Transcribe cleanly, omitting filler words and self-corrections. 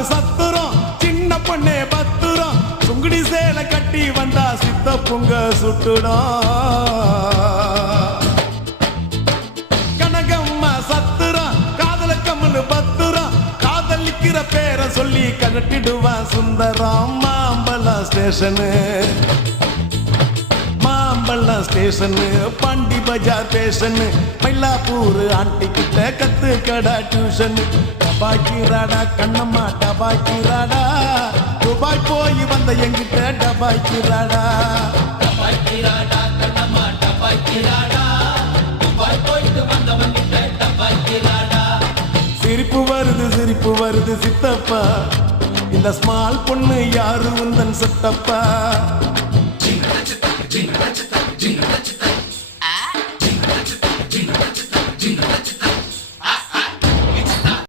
காவல் சத்துரும் சின்ன பொண்ணே பத்துரும் சுங்குடி சேலை கட்டி வந்தா சித்த பொங்க சுட்டுடும் கனகம்மா சத்துரும் காதல கம்மல் பத்துரும் காதலிக்கிற பேரை சொல்லி கலட்டிடுவான் சுந்தரம் மாம்பழம் ஸ்டேஷனு மாம்பழம் ஸ்டேஷனு பாண்டி பஜார் ஸ்டேஷனு மயிலாப்பூர் ஆண்டி கிட்ட கத்து கடா டியூஷன் டபாக்கிராடா கண்ணம்மா டபாக்கிராடா துபாய் போய் வந்த எங்கிட்ட டபாக்கிராடா டபாக்கிராடா கண்ணம்மா டபாக்கிராடா துபாய் போயிட்டு வந்தவங்கிட்ட டபாக்கிராடா சிரிப்பு வருது சித்தப்பா இந்த ஸ்மால் பொண்ணு யாரு உந்தன் சித்தப்பா ஜிங்க ரச்சிதா